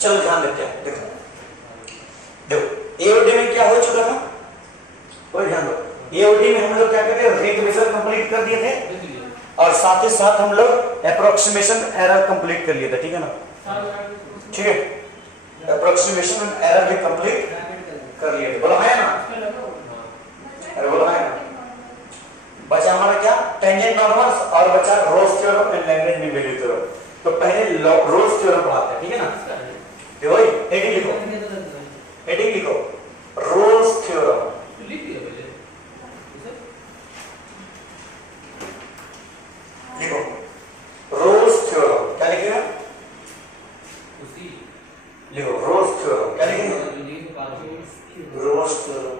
चलो ध्यान देते हैं। देखो देखो एओडी में क्या हो चुका था, कोई ध्यान दो। एओडी में हम लोग क्या करते हैं, रेट मेजर कंप्लीट कर दिए थे और साथ ही साथ हम लोग अप्रोक्सीमेशन एरर कंप्लीट कर लिए थे, ठीक है ना, ठीक है, अप्रोक्सीमेशन एरर भी कंप्लीट कर लिए थे, बोला है ना, अरे बोला है ना। बचा हमारा क्या, टेंजेंट नॉर्मल्स और बचा Rolle's theorem and Lagrange mean value theorem. तो पहले रोल्स थ्योरम पढ़ाते हैं, ठीक है ना। देखो हेडिंग लिखो, हेडिंग लिखो, रोल्स थ्योरम। लिखो रोल्स थ्योरम, क्या लिखेगा, लिखो रोल्स थ्योरम, क्या लिखेगा, रोल्स थ्योरम।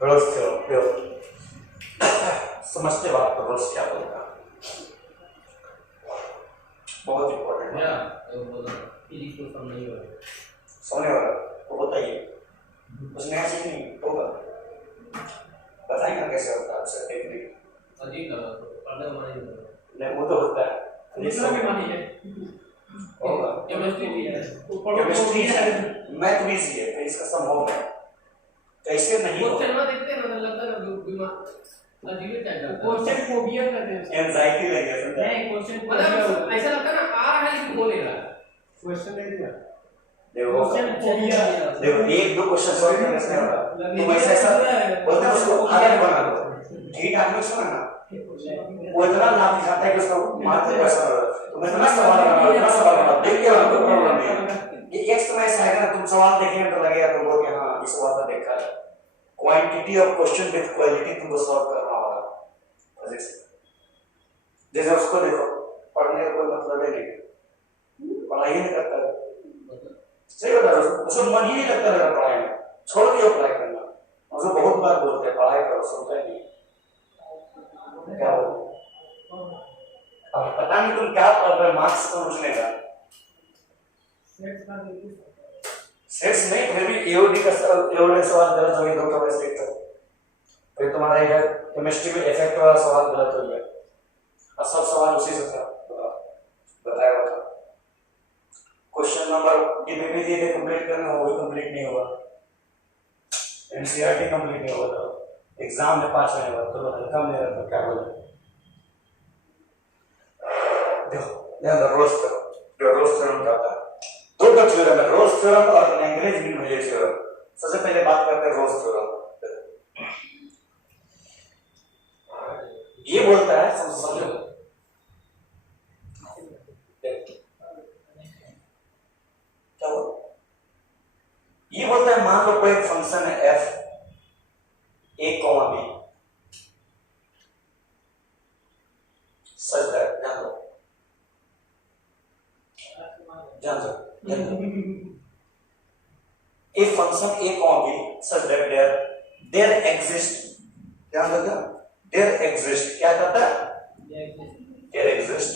रोल्स थ्योरम समझते बात को, रोल्स क्या बोलता है, बहुत इंपॉर्टेंट है, समझने वाला तो बताइए, कुछ नया सीख नहीं होगा, बताइए ना कैसे होता है सर टेक्निक। नहीं वो तो होता है, होगा केमिस्ट्री है, मैथ भी है, तो इसका संभव है, कैसे नहीं क्वेश्चन में देखते हैं ना, लगता है बीमार अजीब टाइप का क्वेश्चन फोबिया करते हैं, एंजाइटी लग गया समझा, नहीं क्वेश्चन मतलब ऐसा लगता है ना आ रहा है लेकिन बोलेगा क्वेश्चन नहीं दिया, देखो क्वेश्चन फोबिया, देखो एक दो क्वेश्चन सॉल्व करने से नहीं होगा, तुम ऐसा बोलते हैं उसको आदत बना लो, ठीक आदमी उसको ना वो इतना ना दिखाता है कि उसका मात्र पैसा तुम इतना सवाल देख के आपको प्रॉब्लम नहीं है। ये एक समय ऐसा है ना, तुम सवाल देखेंगे तो लगेगा तुमको कि हाँ इस सवाल का देखा है, quantity of question with quality तुमको सॉल्व करना होगा फिजिक्स। जैसे उसको देखो, पढ़ने का कोई मतलब है नहीं, पढ़ाई नहीं करता है, सही बता रहा हूँ, उसको मन ही नहीं लगता है पढ़ाई में, छोड़ दिया पढ़ाई करना। उसको बहुत बार बोलते हैं पढ़ाई करो, सुनता ही नहीं, क्या बोलते अब पता नहीं तुम क्या पढ़ रहे, मार्क्स तो पूछने का सेट्स नहीं, फिर भी एओडी का सवाल गलत हो गया, दो का सेट था, फिर तुम्हारा इधर केमिस्ट्री में इफेक्ट वाला सवाल गलत हो गया, और सब सवाल उसी से था बताया हुआ था। क्वेश्चन नंबर डीपीपी दिए थे कंप्लीट करना, वो भी कंप्लीट नहीं हुआ, एनसीईआरटी कंप्लीट नहीं हुआ था, एग्जाम में पास होने वाला तो हल्का में रहा था, क्या बोले देखो ध्यान रोल्स थ्योरम, जो रोल्स थ्योरम का था, दो का थ्योरम है, रोल्स थ्योरम और लैग्रेंज मीन वैल्यू थ्योरम। सबसे पहले बात करते हैं रोल्स थ्योरम। ये बोलता है समझो, क्या बोल, ये बोलता है मान लो कोई एक फंक्शन है f a, b सच है, ध्यान दो ध्यान दो, if function a, b such that there exists, ध्यान दो क्या, there exist क्या कहता है, there exist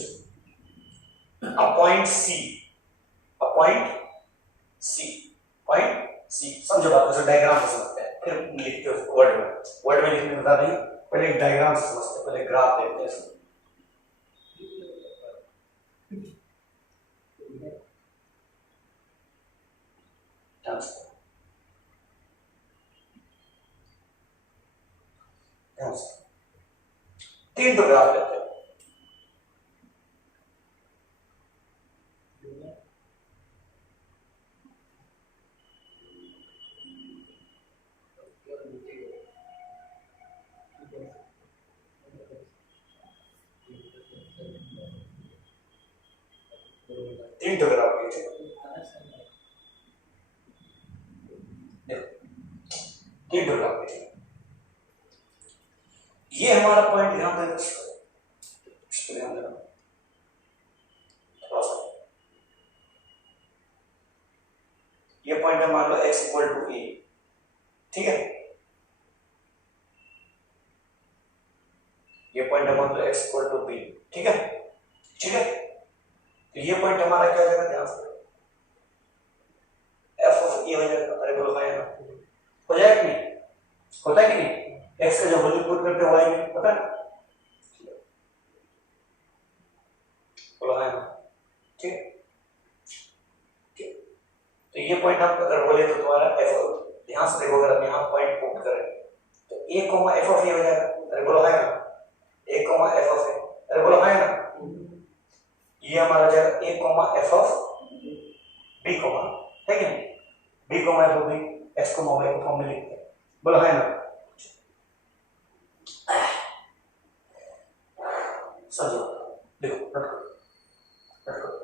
a point c, समझो बात को, डायग्राम से समझते हैं, फिर लिखते हैं उसको वर्ड में लिखने बता देंगे, पहले एक डायग्राम से समझते हैं, पहले ग्राफ देखते हैं। तीन तो ग्राफ लेते हैं, तीन तो ग्राफ लीजिए, तीन तो ग्राफ लीजिए, ये हमारा पॉइंट ध्यान देना, ध्यान देना ये पॉइंट है, मान लो x इक्वल टू a, ठीक है, ये पॉइंट है मान लो x इक्वल टू b, ठीक है, ठीक है, तो ये पॉइंट हमारा क्या हो जाएगा, ध्यान से f ऑफ a हो जाएगा, अरे बोलो भाई हो जाएगा कि नहीं, होता है कि नहीं, एक्स का जो वैल्यू पुट करते हैं वाई में, पता है? बोलो है ना? ठीक, तो ये पॉइंट आप अगर बोले तो तुम्हारा एफ, ध्यान से देखो, अगर हम यहाँ पॉइंट पुट करें तो a comma f of a हो जाएगा। अरे बोलो है ना? A comma f of a, अरे बोलो है ना? ये हमारा हो जाएगा a comma f of b comma, है कि नहीं? B comma f of b, x comma y को फॉर्म में लिखते हैं। बोलो है ना? समझो, देखो नोट करो, नोट करो।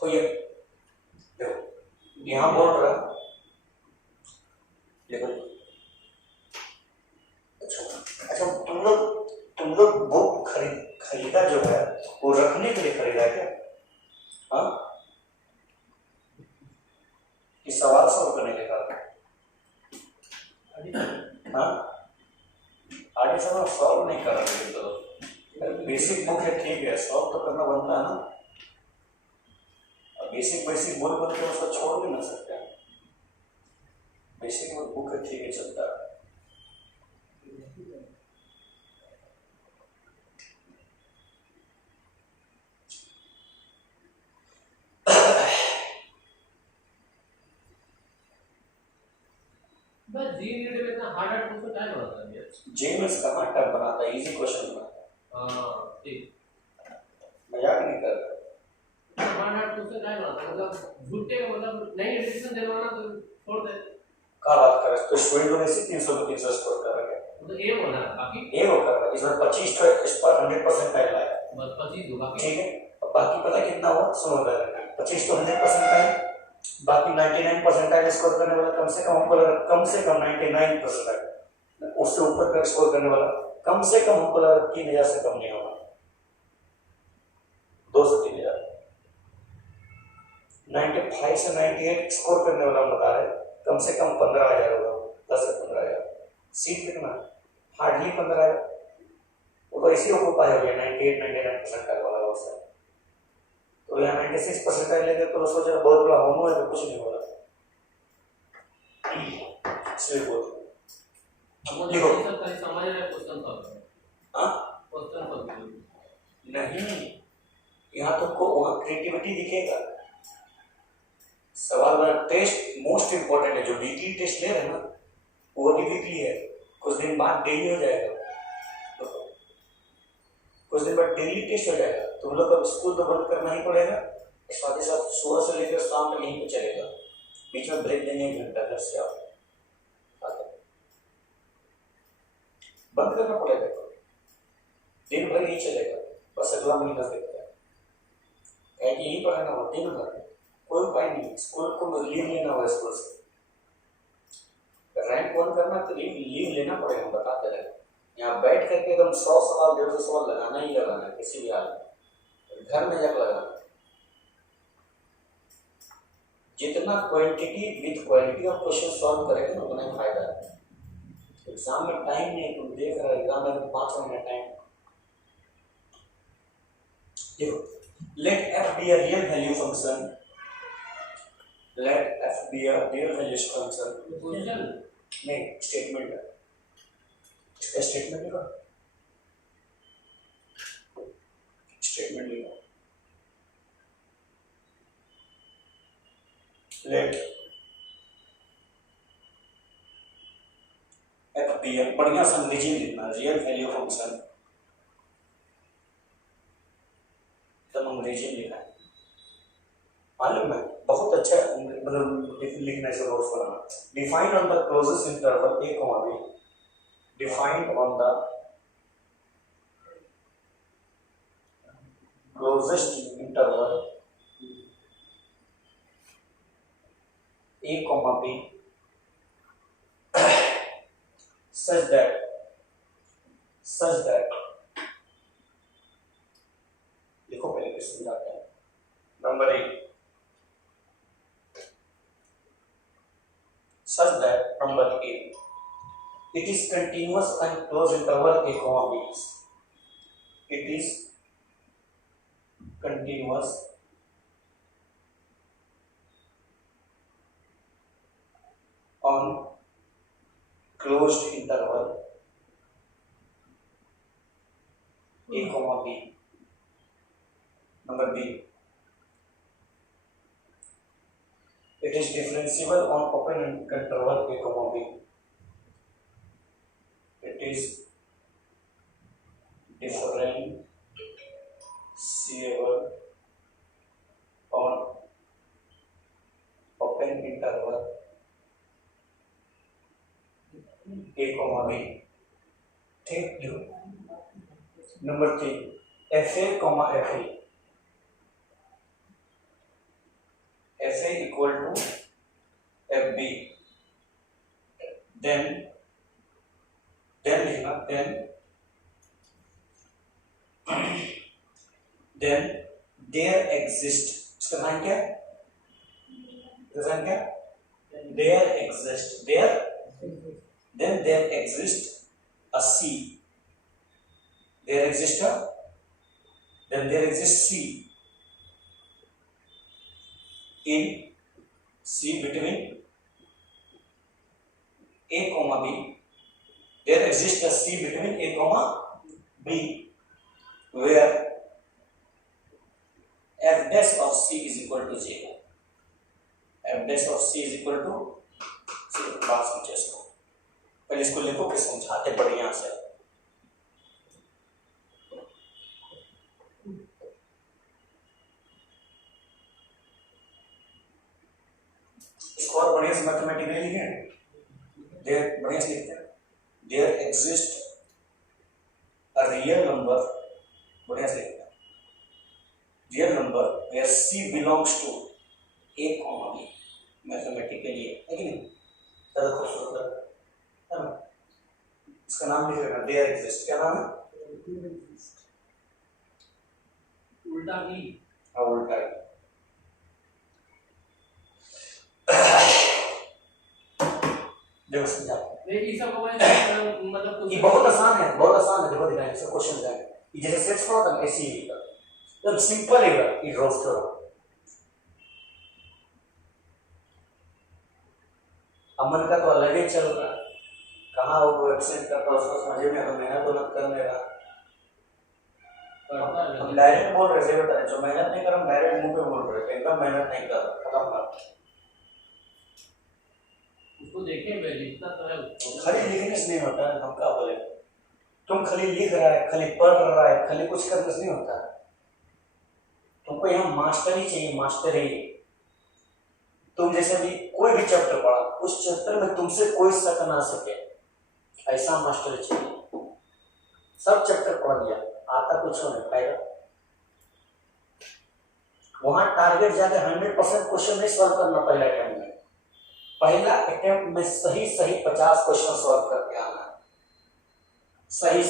तो ये देखो यहाँ बोल रहा है, देखो अच्छा तुम लोग बुक खरीदा जो है वो रखने के लिए खरीदा है क्या? हाँ, कि सवाल सॉल्व करने के लिए? हाँ, आगे सब सॉल्व नहीं कर रहे तो बेसिक बुक है, ठीक है, सॉल्व तो करना बनता है ना। बेसिक बोल के उसको छोड़ भी ना सकते हैं। बेसिक बुक है, ठीक है, चलता है। बस जी यूनिट में इतना हार्ड हार्ड क्वेश्चन टाइम बनाता है यार। जेम्स कहाँ टफ बनाता है, इजी क्वेश्चन बनाता है। हाँ ठीक, मजाक नहीं कर रहा। हार्ड हार्ड क्वेश्चन टाइम बनाता है, मतलब झूठे का मतलब नई एडिशन दिलवाना तो छोड़ दे। क्या बात कर रहे हो? तो स्टूडेंट लोग ऐसे 300 स्कोर कर रहे हैं, मतलब ए होना है बाकी, ए वो कर रहा है। इसमें 25 तो इस पर 100% टाइम लाया, बस 25 होगा बाकी। ठीक है, अब बाकी पता कितना हुआ? सुनो, 25 तो 100% टाइम, बाकी 99% स्कोर करने वाला कम से कम हमको लगा, कम से कम 99%, उससे ऊपर का स्कोर करने वाला कम से कम हमको लगा 3000 से कम नहीं होगा, 2 से 3000। 95 से 98 स्कोर करने वाला हम बता रहे कम से कम 15,000 होगा, 10 से 15,000। सीट कितना? हार्डली 15,000। वो तो इसी को पाया हो गया 98-99% वाला उससे। तो यहाँ 96% लेके तो सोच रहा बहुत बड़ा होना है, तो कुछ नहीं हो रहा। इसलिए बोल देखो समझ रहे क्वेश्चन सॉल्व, हाँ क्वेश्चन सॉल्व नहीं, यहाँ तो को वहाँ क्रिएटिविटी दिखेगा। सवाल वाला टेस्ट मोस्ट इंपॉर्टेंट है, जो वीकली टेस्ट ले रहे हैं ना वो भी वीकली है, कुछ दिन बाद डेली हो जाएगा, कुछ दिन बाद डेली टेस्ट हो जाएगा। तुम लोग अब स्कूल तो बंद करना ही पड़ेगा, इस बात के साथ सुबह से लेकर शाम तक यहीं पे चलेगा, बीच में ब्रेक देंगे 1 घंटा, घर से आप बंद करना पड़ेगा, दिन भर यही चलेगा, बस अगला महीना देखते हैं। यही पढ़ाना हो दिन भर, कोई उपाय नहीं, स्कूल को लीव लेना होगा, स्कूल से रैंक 1 करना तो लीव लेना पड़ेगा, हम बताते रहे। यहाँ बैठ करके एकदम 100 सवाल 150 सवाल लगाना ही लगाना है, किसी भी हाल में घर में जब लगाना। जितना quantity with quality of question solve करेंगे ना उतना ही फायदा है। एग्जाम में टाइम नहीं, तुम देख रहे हो एग्जाम में 5 महीने टाइम। देखो, let f be a real value function, let f be a real value function। Question नहीं, स्टेटमेंट है, इसका स्टेटमेंट लिखो, स्टेटमेंट लिखो, let f be a, बढ़िया सा अंग्रेजी में लिखना, रियल वैल्यू फंक्शन, एकदम अंग्रेजी में लिखना है, मालूम है, बहुत अच्छा मतलब लिखना है, रोज बनाना। Define on the closest interval a comma b, defined on the closest interval A comma B such that लिखो पहले किस समझाते हैं। Number 1 such that number A it is continuous and closed interval A comma B it is continuous on closed interval A comma B. Number B it is differentiable on open interval A comma B. It is differentiable on open interval A comma B. ठीक है। Number 3 FA comma FE FA equal to FB then लिखना then there exist इसका नाम क्या there exist then there exists a C then there exists C in C between A comma B there exists a C between A comma B where f dash of C is equal to 0 f dash of C is equal to 0 बात समझे इसको पहले इसको लिखो फिर समझाते बढ़िया से इसको और बढ़िया से मैथमेटिक्स में लिखें देयर बढ़िया से लिखते हैं there exist a real number बढ़िया से लिखते हैं real number where C belongs to A comma B mathematics के लिए है कि नहीं ज़्यादा खूबसूरत है ना इसका नाम लिख लेना देयर एग्जिस्ट क्या नाम है उल्टा B उल्टा देखो समझा नहीं सब मतलब ये बहुत आसान है देखो दिखाएं सब क्वेश्चन दिखाएं ये जैसे सेट्स पढ़ा था ऐसे ही एकदम सिंपल है ये ड्रॉ करो अमन का तो अलग ही चल रहा है कहाँ वो वेबसाइट करता उसको समझ में आता मेहनत तो मत करने का हम डायरेक्ट बोल रहे थे बेटा जो मेहनत नहीं कर हम डायरेक्ट मुंह पे बोल रहे थे एकदम मेहनत नहीं कर खत्म कर उसको देखें मैं लिखता तो है खाली लिखने से नहीं होता हम क्या बोले तुम खाली लिख रहा है खाली पढ़ रहा है खाली कुछ करने से नहीं होता तुमको यहाँ मास्टर ही चाहिए मास्टर ही तुम जैसे भी कोई भी चैप्टर पढ़ा उस चैप्टर में तुमसे कोई शक ना सके ऐसा मास्टर चाहिए सब चैप्टर पढ़ लिया आता कुछ नहीं पाएगा वहां टारगेट जाके 100% क्वेश्चन नहीं सॉल्व करना पहला अटेम्प्ट में सही 50 क्वेश्चन सॉल्व करके आना है सही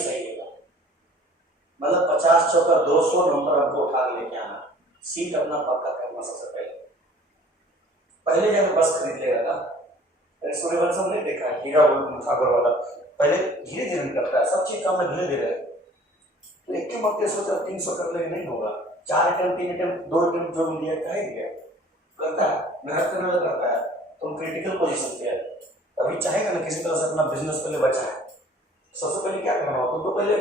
मतलब 50 चौका 200 नंबर हमको उठा के लेके आना सीट अपना पक्का करना सबसे पहले जाकर बस खरीद लेगा ना सूर्यवंश हमने देखा है हीरा मुसाफिर वाला पहले धीरे धीरे करता है सब चीज काम में धीरे धीरे तो एक के मौके सोचा 300 कर लेके नहीं होगा 4 अटेम्प्ट 3 अटेम्प्ट 2 अटेम्प्ट जो मिल गया करता है मेहनत करने लगा करता है तुम क्रिटिकल पोजीशन पे है अभी चाहेगा ना किसी तरह से अपना बिजनेस पहले बचाए सबसे पहले क्या करना होगा तुमको पहले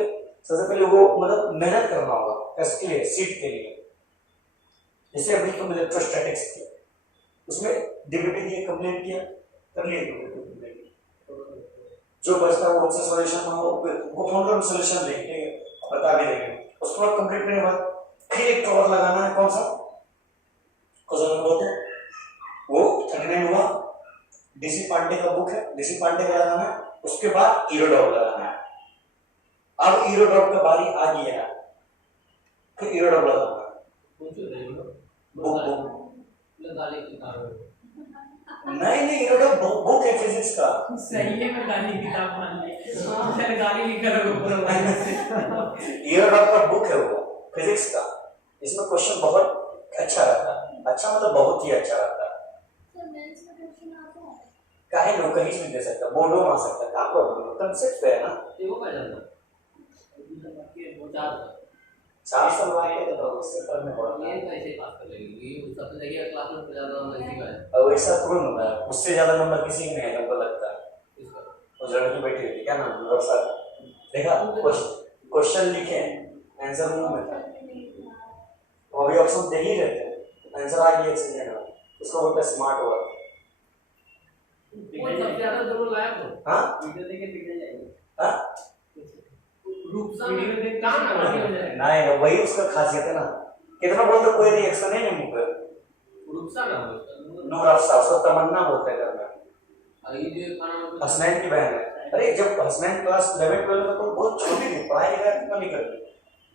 सबसे पहले वो मतलब मेहनत करना होगा इसके लिए सीट के लिए जैसे अभी तुम इलेक्ट्रोस्टैटिक्स किया उसमें डीबीटी दिए कंप्लीट किया कर लिए जो बचता है वो उससे सॉल्यूशन वो फॉर्मूला में सॉल्यूशन देंगे बता भी देंगे उसके बाद कंप्लीट करने के बाद फिर एक कवर लगाना है कौन सा क्वेश्चन नंबर बोलते हैं वो 39 हुआ डीसी पांडे का बुक है डीसी पांडे का लगाना है उसके बाद ईरोडॉप लगाना है अब ईरोडॉप का बारी आ गया है फिर ईरोडॉप लगाना है बुक नहीं नहीं, ये बुक है फिजिक्स का। सही है, मैं गाली किताब मान ली, चल गाली लिख कर ऊपर ये का बुक है वो फिजिक्स का। इसमें क्वेश्चन बहुत अच्छा रहता है, अच्छा मतलब बहुत ही अच्छा रहता है। काहे लोग कहीं से दे सकता, बोर्डो आ सकता है, क्या प्रॉब्लम है, कंसेप्ट पे है ना। ये वो क्या जानता वो 4 साल बाद तो उससे करने पड़ता ये है। कैसे पास कर लेगी, ये सबसे देखिए क्लास में ज्यादा नंबर इसी का है। अब ऐसा थोड़ा होता है, उससे ज्यादा नंबर किसी में नहीं है, हमको लगता है। इसका उस लड़की बैठी हुई थी, क्या नाम है वर्षा, देखा क्वेश्चन लिखे, आंसर मुंह में था, तो अभी ऑप्शन दे ही रहते हैं, आंसर आ गया 1 सेकंड में, उसको बोलते हैं स्मार्ट वर्क। वो सबसे ज्यादा जरूर लाया तो हाँ वीडियो देखे निकल जाएंगे। हाँ रूपसा में देख काम करना हो जाएगा। नहीं, वही उसका खासियत है ना, कितना बोलते कोई रिएक्शन है नहीं मुंह पे। रूपसा नाम है उसका। नूर अफसा, उसको तमन्ना बोलते हैं घर में। और ये जो खाना में हसनैन की बहन है। अरे जब हसनैन क्लास 11-12 में तो बहुत छोटी थी, पढ़ाई लिखाई इतना नहीं करती,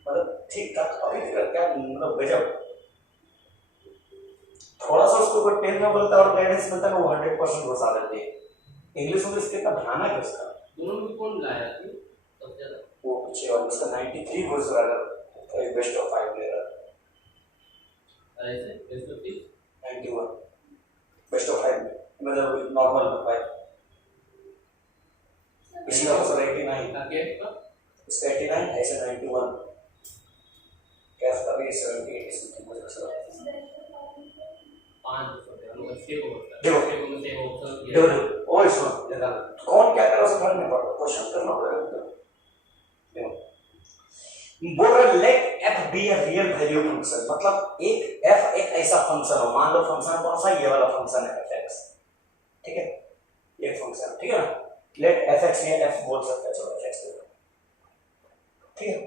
मतलब ठीक ठाक अभी क्या मतलब गजब। थोड़ा सा उसको कोई 10th में बोलता और गाइडेंस मिलता है, वो 100% घुसा देती है। इंग्लिश में इसके इतना ध्यान है उसका। दोनों में कौन लाया थी सबसे ज्यादा? वो पीछे, और उसका 93 घुस रहा है, बेस्ट ऑफ 5 ले रहा है। ऐसे बेस्ट ऑफ 91 बेस्ट ऑफ 5 मतलब नॉर्मल में 5। इसी का मतलब 89 का गेट का इसका 89 है, ऐसे 91 कैफ का भी 78 इसमें मुझे ऐसा लगता है। 5 हम लोग अच्छे को होता है देखो। अच्छे को में से ऑप्शन किया देखो ओ इसमें देखा कौन क्या कर रहा है समझ नहीं पड़ता, क्वेश्चन करना पड़ेगा। बोल रहे let f be a real value function, मतलब एक f एक ऐसा फंक्शन हो, मान लो फंक्शन कौन सा, ये वाला फंक्शन है fx, ठीक है, ये फंक्शन ठीक है ना, लेट fx या f बोल सकते हैं, चलो fx ठीक है,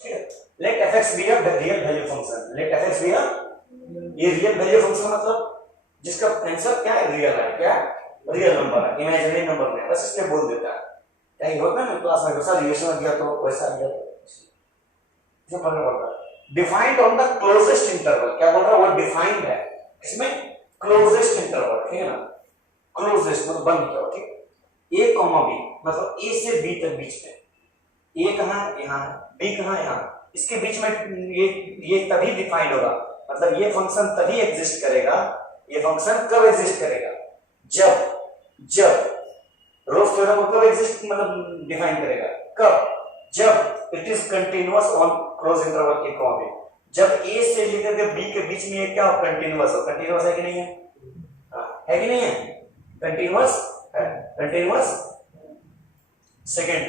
ठीक है, let fx be a real value function, let fx be a, ये रियल वैल्यू फंक्शन मतलब जिसका आंसर क्या है, रियल है, क्या रियल नंबर है, इमेजिनरी नंबर नहीं, बस इसलिए बोल देता है। क्या ये होता है ना क्लास में वैसा रिलेशन दिया तो वैसा दिया जो पढ़ना पड़ता है। Defined on the closest interval, क्या बोल रहा है वो डिफाइंड है इसमें क्लोजेस्ट इंटरवल, ठीक है ना, क्लोजेस्ट मतलब बंद किया, ठीक, a कॉमा b मतलब a से b तक बीच में, a कहां है यहां है, b कहां है यहां, इसके बीच में ये तभी डिफाइंड होगा, मतलब ये फंक्शन तभी एग्जिस्ट करेगा, ये फंक्शन कब एग्जिस्ट करेगा, जब रोल्स थ्योरम को कब एग्जिस्ट मतलब डिफाइन करेगा, कब, जब it is continuous on close interval a comma b, जब a से लेकर के b के बीच में ये क्या हो, कंटीन्यूअस हो, कंटीन्यूअस है कि नहीं है, है कि नहीं है, कंटीन्यूअस है, continuous. Second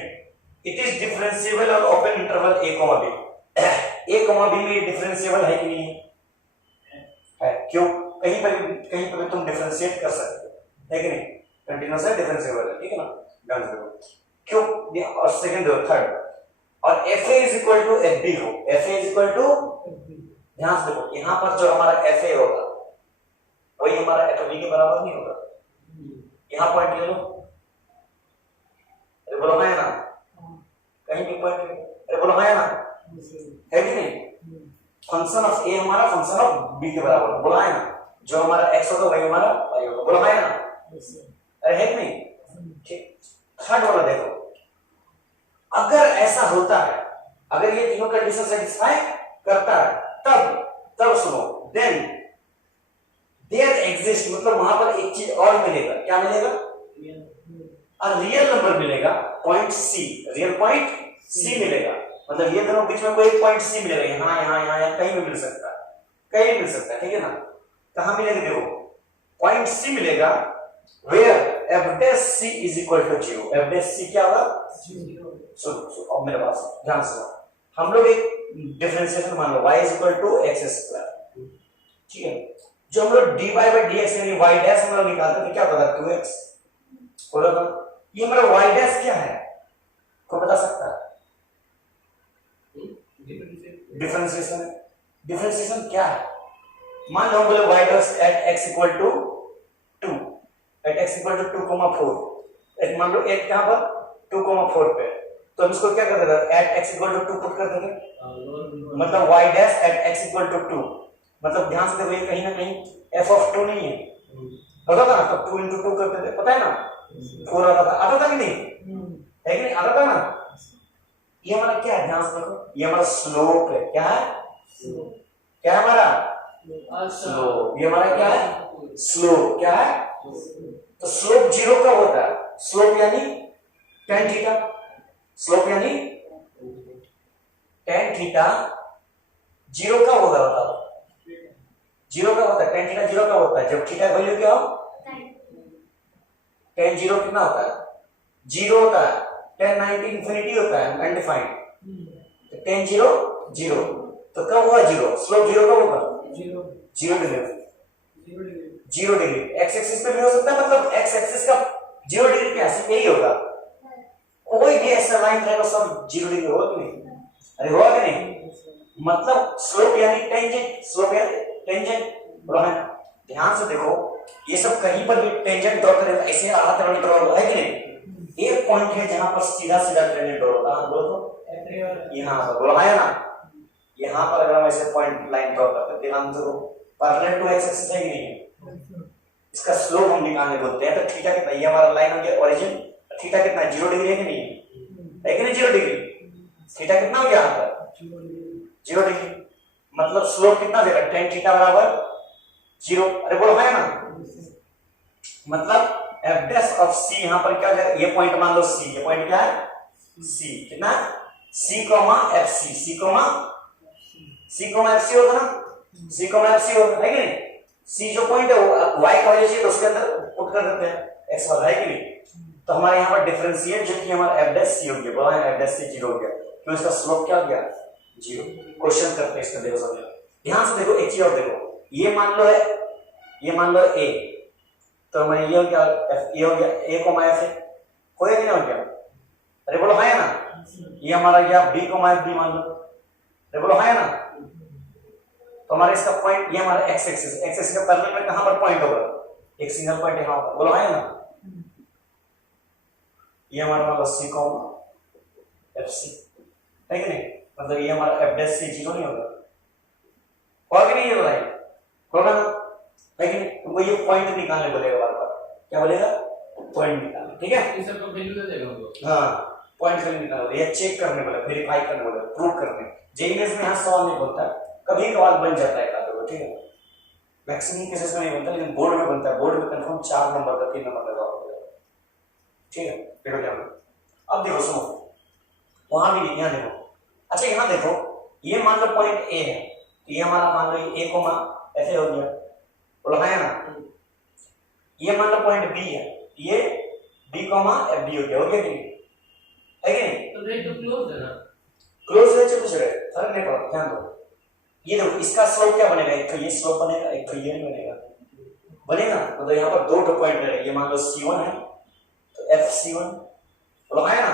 it is differentiable on open interval a comma b, a comma b में ये डिफरेंशिएबल है कि नहीं है, क्यों, कहीं पर भी तुम डिफरेंशिएट कर सकते हो, है कि नहीं, कंटीन्यूअस है, डिफरेंशिएबल है, ठीक है ना, डन करो क्यों, और सेकंड और थर्ड, और fa is equal to fb हो, fa इज इक्वल टू, ध्यान से देखो यहां पर जो हमारा fa होगा वही हमारा fb के बराबर नहीं होगा, यहां पॉइंट ले लो, अरे बोलो है ना, कहीं भी पॉइंट, अरे बोलो है ना, है कि नहीं, फंक्शन ऑफ a हमारा फंक्शन ऑफ b के बराबर, बोला है ना, जो हमारा x होगा वही हमारा y होगा, बोला है ना, अरे है कि नहीं, ठीक। थर्ड वाला देखो, अगर ऐसा होता है, अगर ये तीनों कंडीशन सेटिस्फाई करता है, तब सुनो, देन देयर एग्जिस्ट, मतलब वहां पर एक चीज और मिलेगा, क्या मिलेगा, रियल नंबर मिलेगा, point C, real point C मिलेगा, मतलब ये दोनों बीच में कोई पॉइंट सी मिलेगा, यहाँ कहीं भी मिल सकता है, कहीं मिल सकता है, ठीक है ना, कहां मिलेगा देखो, पॉइंट सी मिलेगा, where f dash c is equal to 0, f dash c क्या होगा, सुनो अब मेरे पास ध्यान से, हम लोग एक डिफरेंशिएशन मान लो y is equal to x square, ठीक है, जो हम लोग dy by dx यानी y dash हम लोग निकालते थे, क्या पता 2x बोला था, ये हमारा y dash क्या है, कोई बता सकता है, डिफरेंशिएशन क्या है, मान लो हम बोले y dash at x equal to 2, at x equal to 2,4, एक मान लो एक कहां पर 2,4 पे, तो हम इसको क्या कर देते हैं, at x equal to 2 put कर देते हैं, मतलब y dash at x equal to 2, मतलब ध्यान से देखो ये कहीं ना कहीं f of 2 नहीं है, पता था ना, तब 2 into 2 करते थे, पता है ना, 4 आता था कि नहीं, है कि नहीं, आता था ना। ये हमारा क्या है, ध्यान से देखो, ये हमारा स्लोप है, क्या है, क्या है हमारा स्लोप, ये हमारा क्या है स्लोप, क्या है, तो स्लोप 0 कब होता है, स्लोप यानी tan थीटा, स्लोप यानी tan थीटा 0 कब होगा बताओ, 0 कब होता है, tan थीटा 0 कब होता है, जब थीटा वैल्यू क्या हो, tan 0 कितना होता है, 0 होता है, tan 90 इंफिनिटी होता है, अनडिफाइंड, तो tan 0 0, तो कब होगा 0, स्लोप 0 कब होगा, 0 डिग्री, एक्स एक्सिस पे भी हो सकता है, मतलब एक्स एक्सिस का 0 डिग्री पे सिर्फ यही होगा, कोई भी ऐसा लाइन रहेगा सब 0 डिग्री होगा कि नहीं, अरे होगा कि नहीं, मतलब स्लोप यानी टेंजेंट, स्लोप यानी टेंजेंट, ध्यान से देखो, ये सब कहीं पर भी टेंजेंट ड्रॉ करेगा, ऐसे आधा तरह ड्रॉ होगा, है कि नहीं, एक पॉइंट है जहां पर सीधा सीधा टेंजेंट ड्रॉ होगा, बोलो तो यहाँ पर बोला है ना, यहाँ पर अगर हम ऐसे पॉइंट लाइन ड्रॉ करते हैं, ध्यान से पैरेलल टू एक्स एक्सिस है कि नहीं है, इसका स्लोप हम निकालने बोलते हैं, तो थीटा कितना, ये हमारा लाइन हो गया ओरिजिन, थीटा कितना 0 डिग्री है कि नहीं है कि नहीं, 0 डिग्री, थीटा कितना हो गया यहाँ पर 0 डिग्री, मतलब स्लोप कितना देगा, tan थीटा बराबर 0, अरे बोलो है ना, मतलब f डैश ऑफ c यहाँ पर क्या है, ये पॉइंट मान लो c, ये पॉइंट क्या है c, कितना c comma fc, c comma fc होगा ना, c कॉमा fc होगा, है कि नहीं, c जो पॉइंट है वो y का वजह से, तो उसके अंदर पुट कर देते हैं x वाला, है कि नहीं, तो हमारे यहाँ पर डिफरेंशिएट जो कि हमारा f डैश c हो गया, बोला है f डैश c 0 हो गया, तो इसका स्लोप क्या हो गया 0, क्वेश्चन करते हैं इसका, देखो समझो, ध्यान से देखो, एक चीज और देखो, ये मान लो है, ये मान लो a, तो हमारे ये हो गया f, ये हो गया a कोमा f है, हो गया कि नहीं हो गया, अरे बोलो है ना, ये हमारा गया b कोमा f b मान लो, अरे बोलो है ना, तो हमारे इसका पॉइंट, ये हमारा x एक्सिस के पैरेलल में कहां पर पॉइंट होगा, एक सिंगल पॉइंट यहां होगा, बोलो है ना, ये हमारा मतलब c कॉमा fc, है कि नहीं, मतलब ये हमारा f डैश c 0 नहीं होगा, होगा कि नहीं, ये बताइए, होगा ना, है कि नहीं, तुमको ये पॉइंट निकालने बोलेगा बार बार, क्या बोलेगा, पॉइंट निकालने, ठीक है, इन सबको वैल्यू दे देगा हमको, हाँ पॉइंट वैल्यू निकालने, या चेक करने बोले, वेरीफाई करने बोले, प्रूव करने, जेईई में यहाँ सवाल नहीं बनता, कभी कभार बन जाता है एक ठीक है, मैक्सिमम केसेस में नहीं बनता, लेकिन बोर्ड में बनता है, बोर्ड में कंफर्म 4 नंबर का 3 नंबर का जवाब होगा, ठीक है, देखो क्या, अब देखो सुनो, वहां भी यहाँ देखो, अच्छा यहाँ देखो, ये मान लो पॉइंट ए है, तो ये हमारा मान लो ए कोमा ऐसे हो गया, बोलो है ना, ये मान लो पॉइंट बी है, ये बी कोमा एफ डी हो गया कि नहीं, है कि नहीं, तो रेट तो क्लोज है ना, क्लोज है, चलो चलो फर्क नहीं पड़ता, ध्यान दो, ये देखो इसका स्लोप क्या बनेगा, एक तो ये स्लोप बनेगा, एक तो ये बनेगा, बनेगा, मतलब यहाँ पर दो पॉइंट है, ये मान लो C1 है, तो FC1, बोलो है ना,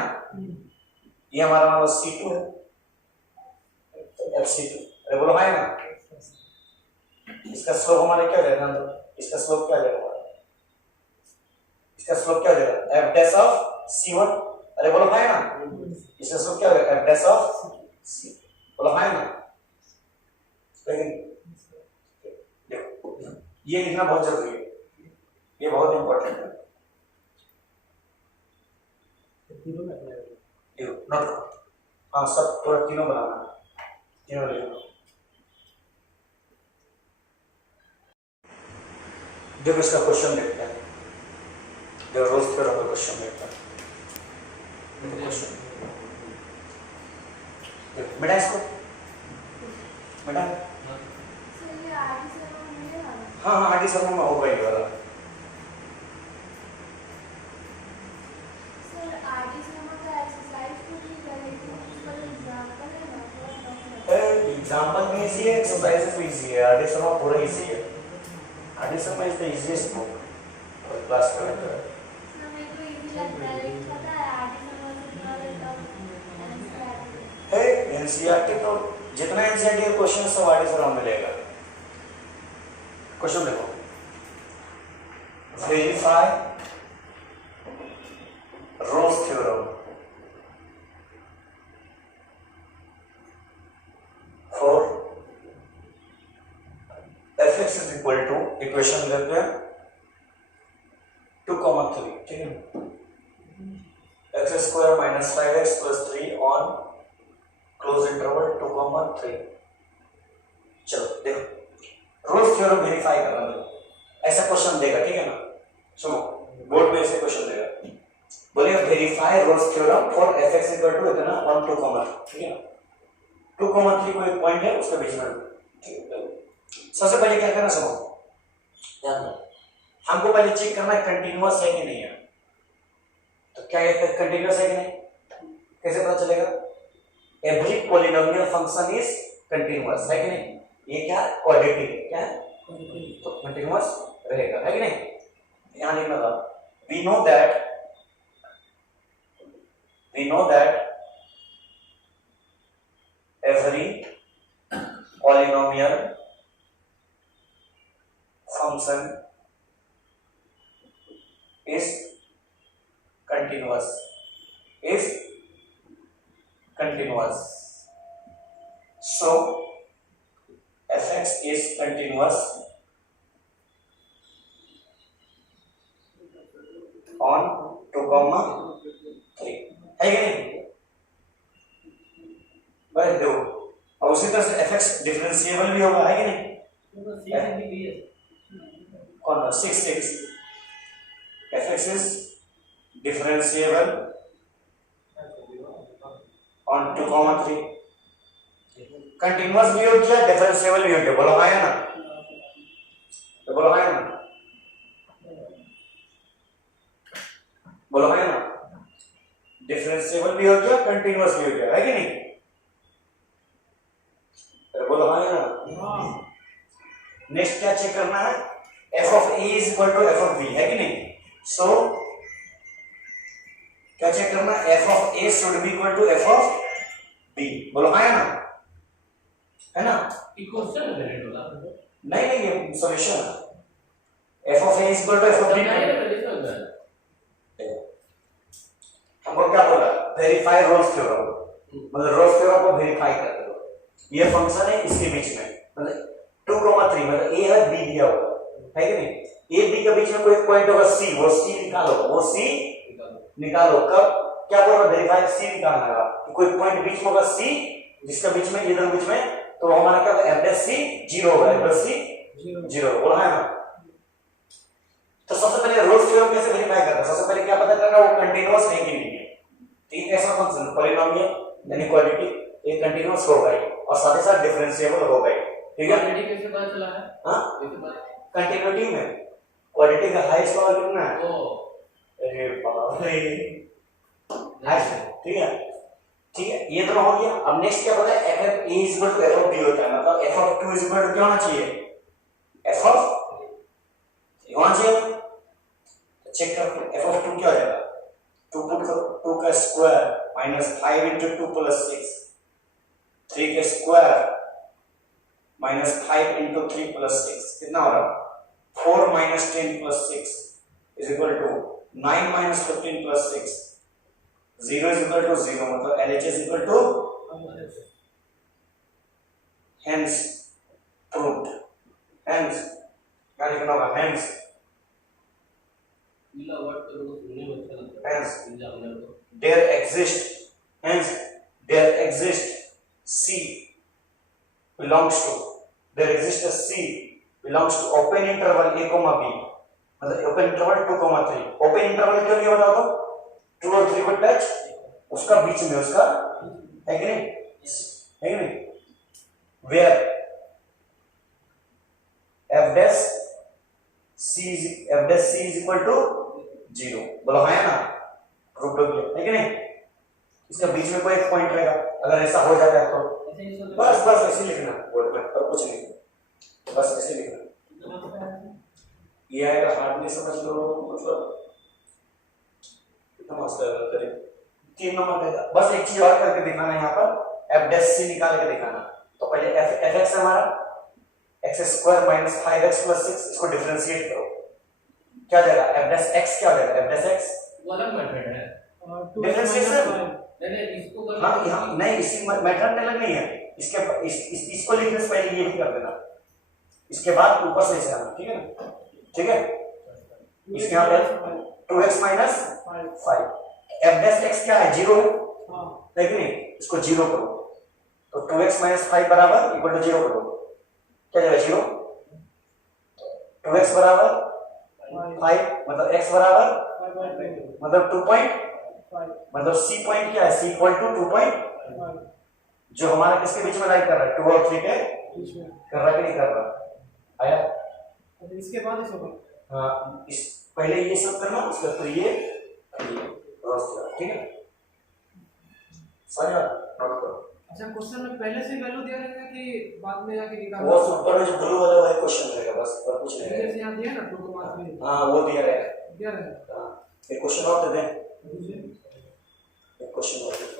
ये हमारा मान लो C2 है, तो FC2, अरे बोलो है ना, इसका स्लोप हमारा क्या हो जाएगा, इसका स्लोप क्या हो जाएगा, इसका स्लोप क्या हो जाएगा, f डैश ऑफ C1, अरे बोलो है ना, इसका स्लोप क्या हो जाएगा, f डैश ऑफ C, बोलो है ना, देखो ये लिखना बहुत जरूरी है, ये बहुत इंपॉर्टेंट है, नोट करो, हाँ सब थोड़ा तीनों बनाना, तीनों लिखना, देखो इसका क्वेश्चन देखते हैं, जो रोज थ्योरम का क्वेश्चन देखते हैं, क्वेश्चन बेटा, इसको बेटा, हाँ हाँ आरटी शर्मा में होगा ये वाला, एग्जाम्पल भी इजी है, एक्सरसाइजेस भी इजी है, आरटी शर्मा पूरा इजी है, RT Sharma is the easiest book और क्लास का है, एनसीईआरटी तो जितना एनसीईआरटी का क्वेश्चन सब आरटी शर्मा मिलेगा, क्वेश्चन देखो, verify Rolle's theorem for f(x) is equal to, equation लेते हैं 2,3, ठीक है, x square minus 5x plus 3 on close interval 2,3। चलो देखो, रोल्स थ्योरम वेरीफाई करना है, ऐसा क्वेश्चन देगा, ठीक है ना, सुनो बोर्ड में ऐसे क्वेश्चन देगा, बोलेगा verify Rolle's theorem for fx equal to इतना 1 2, ठीक है ना, 2,3 कोई पॉइंट है उसके बीच में, ठीक है। सबसे पहले क्या करना, सुनो ध्यान दो, हमको पहले चेक करना है कंटीन्यूअस है कि नहीं है। तो क्या ये कंटीन्यूअस है कि नहीं, कैसे पता चलेगा? Every polynomial function is continuous है कि नहीं, ये क्या क्वाड्रेटिक है, क्या है तो कंटीन्यूअस रहेगा, है कि नहीं। यहां लिखना था, we know that every polynomial function is continuous so fx is continuous on 2,3 है कि नहीं भाई, दो और उसी तरह से fx डिफरेंशिएबल भी होगा, है कि नहीं, कौन 6 fx is differentiable on 2,3 continuous भी हो गया, डिफरेंशिएबल भी हो गया, बोलो हाँ या ना, तो बोलो हाँ या ना, बोलो हाँ या ना, डिफरेंशिएबल भी हो गया, कंटीन्यूअस भी हो गया, है कि नहीं, बोलो हाँ या ना। नेक्स्ट क्या चेक करना है, f of a is equal to f of b, है कि नहीं, सो क्या चेक करना है, f of a should be equal to f of b, बोलो हाँ या ना, है ना, क्वेश्चन है मेरे वाला नहीं नहीं ये सॉल्यूशन है, f of a is equal to f of b, हमको क्या बोला, वेरीफाई रोल्स थ्योरम, मतलब रोल्स थ्योरम को वेरीफाई करते हो, ये फंक्शन है इसके बीच में, मतलब 2,3 मतलब a है b दिया हुआ है कि नहीं, a b के बीच में कोई पॉइंट होगा c, वो c निकालो, वो c निकालो, कब क्या बोल रहा है, वेरीफाई c निकालना है कि कोई पॉइंट बीच में होगा c, जिसका बीच में इधर बीच में, तो हमारा क्या f dash c 0 होगा, f dash c 0 बोला है ना। तो सबसे पहले रोल्स थ्योरम कैसे वेरीफाई करना है, सबसे पहले क्या पता करना, वो कंटीन्यूअस है कि नहीं है, ठीक है, ऐसा फंक्शन पॉलिनोमियल यानी क्वाड्रेटिक ये कंटीन्यूअस होगा ही और साथ ही साथ डिफरेंशिएबल होगा ही, ठीक है, क्वाड्रेटिक कैसे पता चला है, हां कैसे पता, कंटिन्यूटी में क्वाड्रेटिक का हाईएस्ट पावर कितना है, ओ अरे बाप रे, ठीक है, ठीक है, ये तो हो गया। अब नेक्स्ट क्या पता है, f of a is equal to f of b होता है, मतलब f of 2 is equal to क्या होना चाहिए, f of होना चाहिए, तो चेक करो f of 2 क्या हो जाएगा, 2 पुट करो, 2 का स्क्वायर माइनस 5 into 2 plus 6, 3 का स्क्वायर माइनस 5 into 3 plus 6 कितना हो रहा, 4 minus 10 plus 6 is equal to 9 minus 15 plus 6, 0 is equal to 0, मतलब LHS is equal to, hence proved, hence क्या लिखना होगा, hence there exists C belongs to, there exists a C belongs to open interval a comma b, मतलब open interval 2,3, open interval क्यों नहीं होता, तो 2 और 3 को टच उसका बीच में उसका है कि नहीं, है कि नहीं, where f dash c is equal to 0, बोलो हाँ ना, प्रूफ हो गया, है कि नहीं, इसका बीच में कोई एक पॉइंट रहेगा, अगर ऐसा हो जाता है तो बस ऐसे लिखना बोर्ड पे, और कुछ नहीं, बस ऐसे लिखना, ये आएगा हार्ड नहीं समझ लो, मतलब कितना मस्त है, करें 3 नंबर देगा, बस एक चीज और करके दिखाना यहाँ पर, f dash c निकाल के दिखाना, तो पहले fx हमारा x square minus 5x plus 6, इसको डिफरेंशिएट करो, क्या जाएगा, f dash x क्या हो जाएगा, f dash x वो अलग मेथड है, डिफरेंशिएशन, नहीं इसको करना, हाँ यहाँ नहीं, इसी मेथड में अलग नहीं है, इसको लिखने से पहले ये भी कर देना, इसके बाद ऊपर से इसे आना, ठीक है ना, ठीक है, इसके यहाँ पे 2x minus 5। f dash x क्या है, 0 है कि नहीं, इसको 0 करो तो 2x माइनस 5 बराबर इक्वल टू 0 करो, क्या जाएगा 0। 2x बराबर 5 मतलब x बराबर मतलब 2.5 मतलब c पॉइंट क्या है, c इक्वल टू 2.5 जो हमारा किसके बीच में लाइक कर रहा है, 2 और 3 के कर रहा है कि नहीं कर रहा आया। इसके बाद इसको हाँ इस पहले ये सब करना, उसके बाद फिर ये ठीक है, समझा नोट करो। अच्छा क्वेश्चन में पहले से वैल्यू दिया रहेगा कि बाद में जाके निकालना, वो ऊपर में जो ब्लू वाला है क्वेश्चन रहेगा बस, और कुछ नहीं जैसे रहेगा। यहाँ दिया ना 2 हाँ वो दिया रहेगा। दिया रहेगा। हाँ एक क्वेश्चन और दे दें, दूसरे एक क्वेश्चन और दे दें।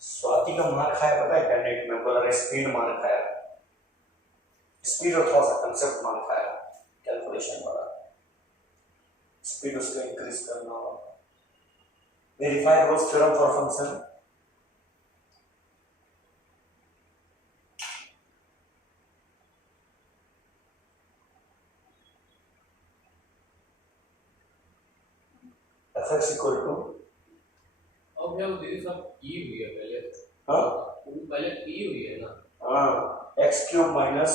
स्वाति का मार खाया पता है क्या, नेट में बोला स्पीड मार खाया, स्पीड और थोड़ा सा कंसेप्ट मार खाया कैलकुलेशन वाला, स्पीड उसको इंक्रीज करना होगा। Verify Rolle's theorem for function, fx equal to अब भैया दीदी सब की हुई है पहले, हाँ वो पहले की हुई है ना। हाँ x cube minus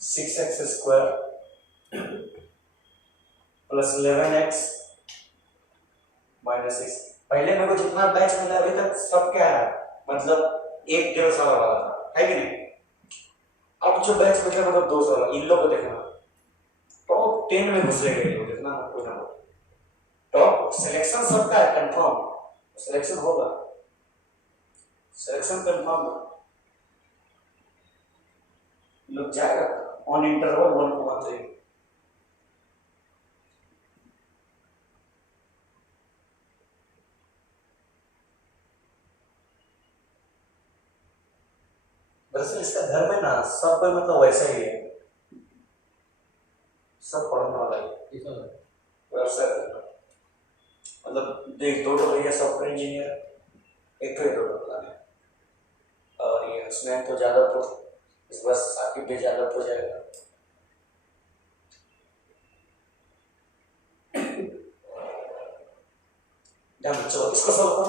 6x square plus 11x minus 6। पहले मेरे को जितना बैच मिला अभी तक सब क्या है, मतलब 1-1.5 साल वाला था, है कि नहीं। अब जो बैच बचा मतलब 2 साल, इन लोग को देखना टॉप 10 में घुस गए लोग, देखना कोई ना टॉप सिलेक्शन सबका है कंफर्म, सिलेक्शन होगा, सिलेक्शन कंफर्म लोग जाएगा ऑन इंटरवल 1,3। दरअसल इसका धर्म है ना, सब कोई मतलब वैसा ही है, सब पढ़ने वाला है व्यवसाय करना। मतलब देख 2 तो भैया सॉफ्टवेयर इंजीनियर, एक तो ये 2 प्लान है, और ये हसनैन तो जादवपुर, इस बार साकिब भी जादवपुर जाएगा। चलो इसको सॉल्व करो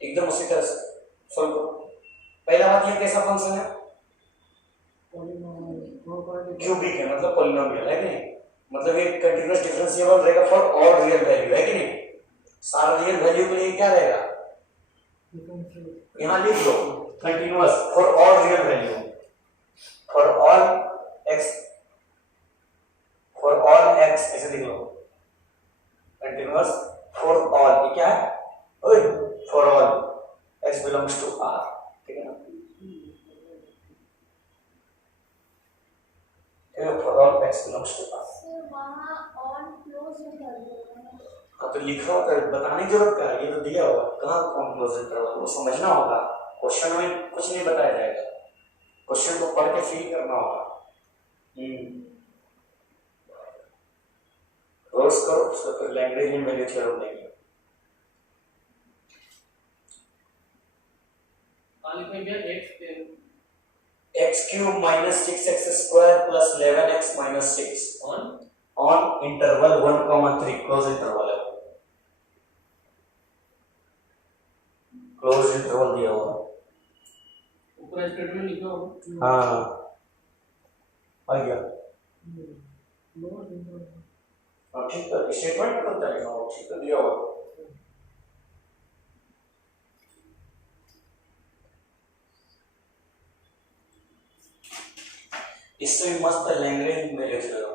एकदम उसी तरह से सॉल्व करो। पहला बात ये कैसा फंक्शन है, क्यूबिक है मतलब पॉलिनोमियल है कि नहीं, मतलब ये कंटीन्यूअस डिफरेंशिएबल रहेगा फॉर ऑल रियल वैल्यू, है कि नहीं। सारा रियल वैल्यू के लिए क्या रहेगा, यहां लिख लो continuous for all real value, for all x, for all x ऐसे लिख लो, कंटीन्यूअस फॉर ऑल, ये क्या है ओए, for all x belongs to R, ठीक है ना। For all x belongs to R, वहां ऑन क्लोज कर दो। हाँ तो लिखा होगा, बताने की जरूरत क्या है, ये तो दिया होगा, कहाँ कौन क्लोज इंटरवल, वो समझना होगा, क्वेश्चन में कुछ नहीं बताया जाएगा, क्वेश्चन को पढ़ के फील करना होगा। रोज करो उसको, फिर लैंग्वेज में वैल्यू थ्योरम देंगे। x cube minus 6x square plus 11x minus 6 on interval 1,3, close interval है, क्लोज इंटरवल दिया हुआ ऊपर स्टेटमेंट लिखा होगा। हाँ आ गया, हाँ ठीक है, स्टेटमेंट तो चलेगा, वो ठीक है दिया हुआ। इससे मस्त लैंग्वेज में लिख लो,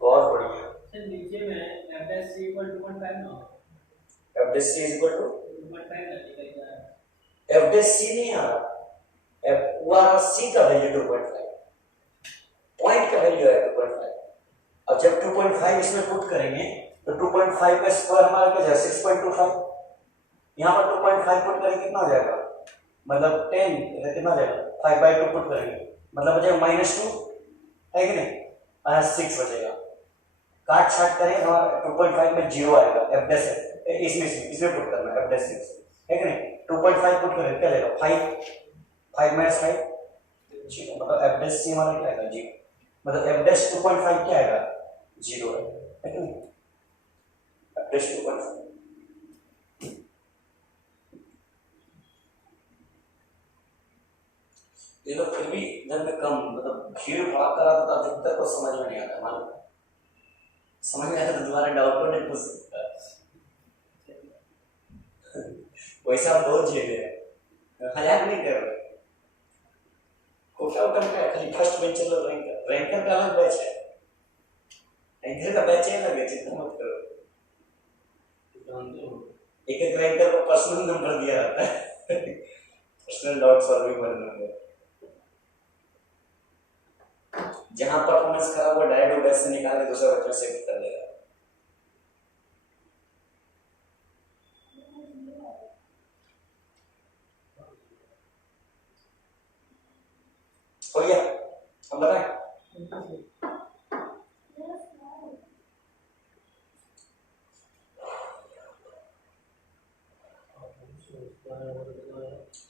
बहुत बढ़िया। सर नीचे में fsc = 2.5 ना, fsc = 2.5 लगेगा, fsc नहीं आ रहा, वो आ रहा c का वैल्यू 2.5, पॉइंट का वैल्यू है 2.5। अब जब 2.5 इसमें पुट करेंगे तो 2.5 का स्क्वायर हमारा क्या जाएगा 6.25, यहाँ पर 2.5 पुट करेंगे कितना हो जाएगा, मतलब 10, इधर कितना जाएगा 5/2 पुट करेंगे मतलब बचेगा -2, है कि नहीं, 6 बचेगा। काट छाट करें हमारा 2.5 में 0 आएगा f डैश इसमें पुट करना f डैश है कि नहीं 2.5 पुट करें क्या लेगा 5 माइनस 5 0 मतलब f डैश c हमारा क्या आएगा 0 मतलब f डैश 2.5 क्या आएगा 0 है कि नहीं f डैश 2.5 ये लोग फिर भी जब मैं कम मतलब भीड़ भाड़ करा था तब तक कुछ समझ में नहीं आता मालूम समझ में आया तो दोबारा डाउट को नहीं पूछ सकता वैसा हम बहुत झेले हैं मजाक नहीं कर रहे कोटा उठा क्या खाली फर्स्ट बेंच चल रैंकर का अलग बैच है रैंकर का बैच है अलग है चिंता मत करो एक एक रैंकर को पर्सनल नंबर दिया जाता है पर्सनल डाउट सॉल्विंग वाला नंबर जहां परफॉर्मेंस खराब हो डायरेक्ट वो बैच से निकाल के दूसरे बच्चों से कर देगा हो गया हम बताएं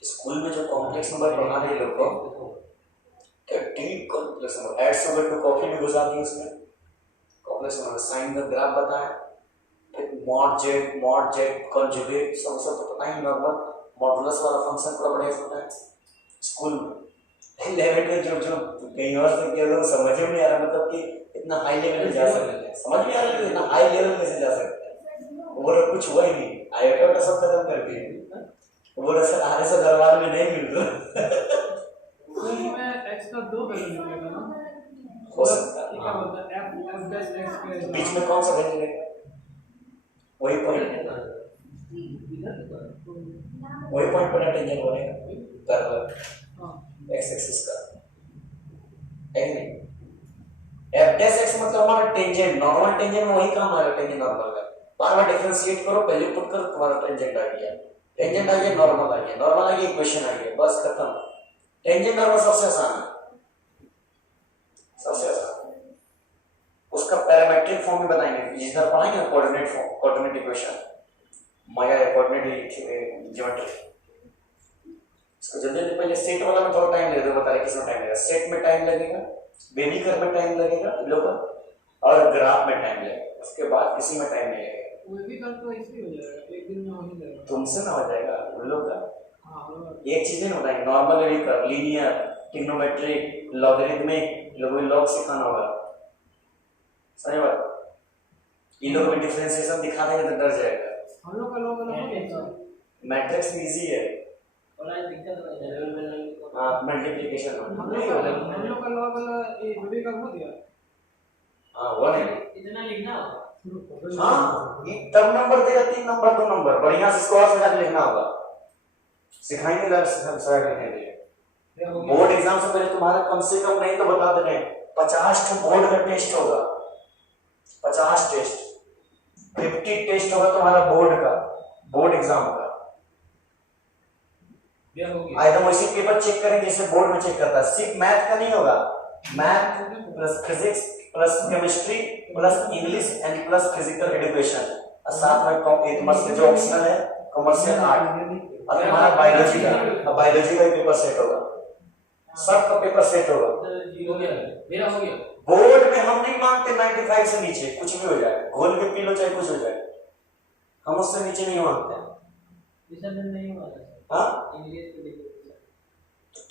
स्कूल में जो कॉम्प्लेक्स नंबर पढ़ा रहे लोग को deep complex number add sugar to coffee में घुसा दी उसमें कॉम्प्लेक्स नंबर साइन का ग्राफ बताएं फिर मॉड जेड कॉन्जुगेट सब तो पता ही नॉर्मल मॉडुलस वाला फंक्शन थोड़ा बढ़िया होता है स्कूल में 11 में जो कहीं और से किया लोग समझ में नहीं आ रहा मतलब कि इतना हाई लेवल में जा सकते हैं समझ में आ रहा है इतना हाई लेवल में से जा सकते हैं वो कुछ हुआ ही नहीं आयोटा सब खत्म कर दिए वो असल आने से दरबार में नहीं मिल रहा में x का 2 वैल्यू निकलेगा ना हो सकता है क्या बोलते हैं f डैश x के बीच में कौन सा वैल्यू लेगा वही पॉइंट पर टेंजेंट बनेगा पैरेलल x एक्सिस का है नहीं f डैश x मतलब हमारा टेंजेंट नॉर्मल टेंजेंट में वही काम आएगा टेंजेंट नॉर्मल का बार बार डिफरेंशिएट करो पहले पुट करो तुम्हारा टेंजेंट आ गया टेंजेंट आ गया नॉर्मल इक्वेशन आ गया बस खत्म टेंजेंट नॉर्मल सबसे आसान है सबसे आसान उसका पैरामीट्रिक फॉर्म में बताएंगे जिस तरह पढ़ाएंगे कोऑर्डिनेट फॉर्म कोऑर्डिनेट इक्वेशन माया कोऑर्डिनेट ज्योमेट्री इसको जल्दी पहले सेट वाला में थोड़ा टाइम लगेगा बता रहे किसमें टाइम लगेगा सेट में टाइम लगेगा बेबी कर्व में टाइम लगेगा लोकल और ग्राफ में टाइम लगेगा उसके बाद किसी में टाइम नहीं लगेगा वो भी कल तो ऐसे ही हो जाएगा एक दिन में हो ही जाएगा तुमसे ना हो जाएगा उन लोग का हां एक चीज नहीं बताएंगे normal linear linear trigonometric logarithmic लोगों लॉग सिखाना होगा सही बात इन लोगों में डिफरेंशिएशन दिखा देंगे तो डर जाएगा हम लोग का लॉग अलग होगा मैट्रिक्स इजी है और आज दिक्कत हो रही है हां मल्टीप्लिकेशन हम लोग का लॉग अलग ये बेबी का हो गया हां वो नहीं इतना लिखना होगा हाँ ये तब नंबर देगा 3 नंबर 2 नंबर बढ़िया से स्कोर से जाके लिखना होगा सिखाएंगे सर लिखने के लिए बोर्ड एग्जाम से पहले तुम्हारा कम से कम नहीं तो बता दे रहे 50 तो बोर्ड का टेस्ट होगा 50 टेस्ट 50 टेस्ट होगा तुम्हारा बोर्ड एग्जाम का आइटम वैसे पेपर चेक करेंगे जैसे बोर्ड में चेक करता है सिर्फ मैथ का नहीं होगा math plus physics plus chemistry plus English and plus physical education और साथ में कॉमर्स जो ऑप्शनल है कमर्शियल आर्ट और हमारा बायोलॉजी का पेपर सेट होगा सबका पेपर सेट होगा हो गया मेरा हो गया बोर्ड में हम नहीं मांगते 95 से नीचे कुछ भी हो जाए घोल के पी लो चाहे कुछ हो जाए हम उससे नीचे नहीं मांगते नहीं हुआ हाँ इंग्लिश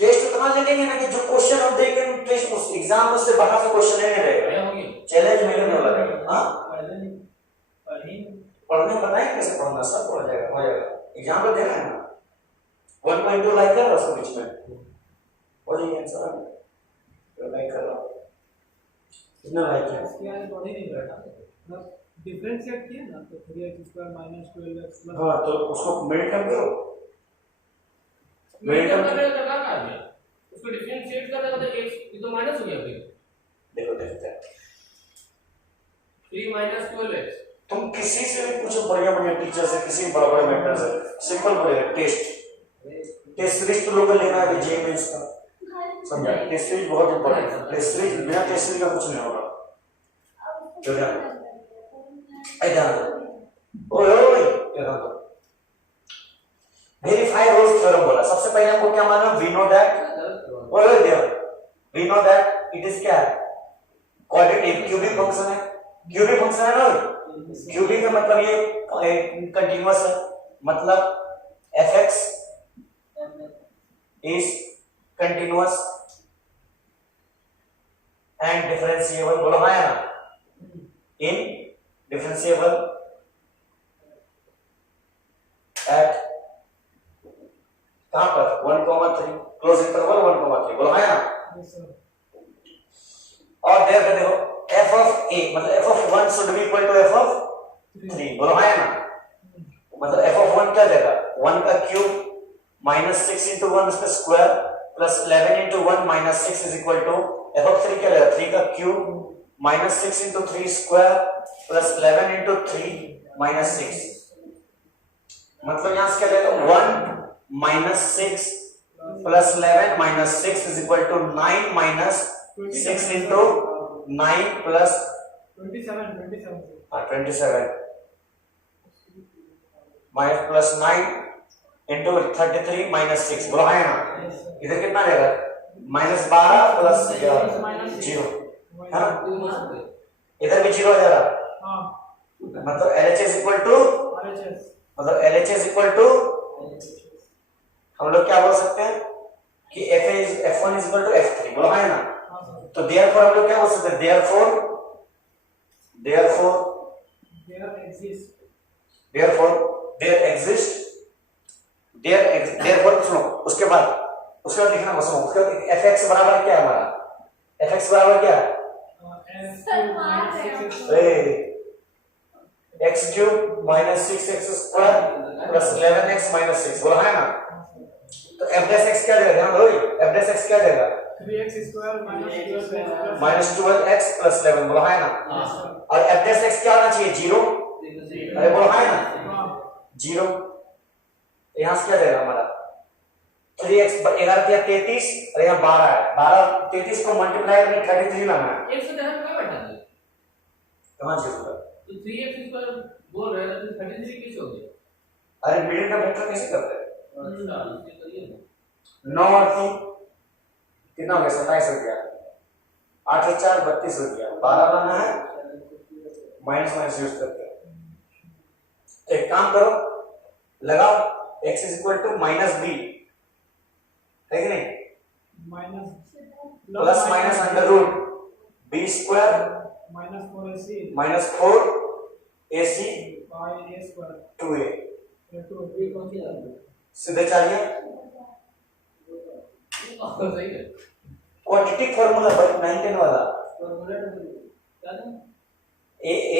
टेस्ट उतना ले लेंगे ना कि जो क्वेश्चन हम देंगे टेस्ट उस एग्जाम में से बाहर से क्वेश्चन नहीं रहेगा चैलेंज मिलने वाला है हां पढ़ने बताएं कैसे पढ़ना सब पढ़ जाएगा हो जाएगा एग्जाम में देना है ना 1.2 लाइक कर उसको बीच में हो जाएगा आंसर तो लाइक कर रहा कितना लाइक है इसके आगे बढ़ ही नहीं बैठा डिफरेंशिएट किया ना तो 3x स्क्वायर माइनस 12x हां तो उसको मिनट कर दो मिनट करने का क्या काम है उसको डिफरेंशिएट करने का तो x ये तो माइनस हो गया फिर देखो देखते हैं 3 माइनस 12x तुम किसी से भी पूछो बढ़िया टीचर से किसी बड़ा बड़ा मेंटर से सिंपल बोलेगा टेस्ट सीरीज तो लोग लेना है जे मेंस का समझा टेस्ट सीरीज बहुत इंपॉर्टेंट है टेस्ट सीरीज बिना टेस्ट सीरीज का कुछ नहीं होगा ध्यान दो, ओए ओए ध्यान दो, वेरीफाई रोल्स थ्योरम बोला। सबसे पहले हमको क्या मालूम, वी नो दैट, ओए Dev, we know that it is क्या है, क्वाड्रेटिक क्यूबिक फंक्शन है, क्यूबिक फंक्शन है ना, क्यूबिक का मतलब ये कंटीन्यूअस है, मतलब fx is continuous and differentiable, बोलो हाँ या ना, in differentiable at कहां पर 1,3 क्लोज इंटरवल 1,3, बोलो हाँ या ना। Yes, sir. और देर कर देखो f of a मतलब f of 1 should be equal to f of 3, बोलो हाँ या ना, मतलब f of 1 क्या देगा, 1 का क्यूब माइनस 6 इंटू 1 उसका square plus 11 into 1 minus 6 is equal to f of 3 क्या देगा, 3 का cube minus 6 into 3 square plus 11 into 3 minus 6, मतलब यहां से क्या देगा 1 minus 6 plus 11 minus 6 is equal to 9 minus 6 into 9 plus 27 minus plus 9 into 33 minus 6, बोलो है ना, इधर कितना रहेगा माइनस 12 प्लस 0 है ना, इधर भी 0 हो जाएगा, मतलब LHS इक्वल टू, मतलब LHS इक्वल टू हम लोग क्या बोल सकते हैं कि F1 is equal to F3, बोलो है ना, तो देयरफॉर हम लोग क्या बोल सकते हैं, देयरफॉर सुनो, उसके बाद लिखना बस, उसके बाद fx बराबर क्या है हमारा, fx बराबर क्या है, x cube minus 6x square plus 11x minus 6, बोला है ना, तो f डैश x क्या देगा, ध्यान दो, f डैश x क्या देगा 3x square minus 12x plus 11, बोला है ना, और f डैश x क्या होना चाहिए 0, अरे बोला है ना 0, यहां से क्या देगा हमारा 3x 11 किया 33 और यहाँ 12 है, 12 33 को मल्टीप्लाई करके 33 लाना है, एक से जगह पे क्या बैठा है, कहां से होगा, तो 3x स्क्वायर बोल रहे हैं तो 33 कैसे हो गया, अरे मिडिल का वेक्टर कैसे करते हैं, अच्छा ये करिए 9 और 2 कितना हो गया 27 हो गया, 8 और 4 32 हो गया, 12 लाना है, माइनस माइनस यूज करते हैं, तो एक काम करो लगाओ x is equal to minus b, है कि नहीं, plus minus under root b square minus 4ac by a square 2a, सीधे चलिए सही है, क्वाड्रेटिक फार्मूला 910 वाला,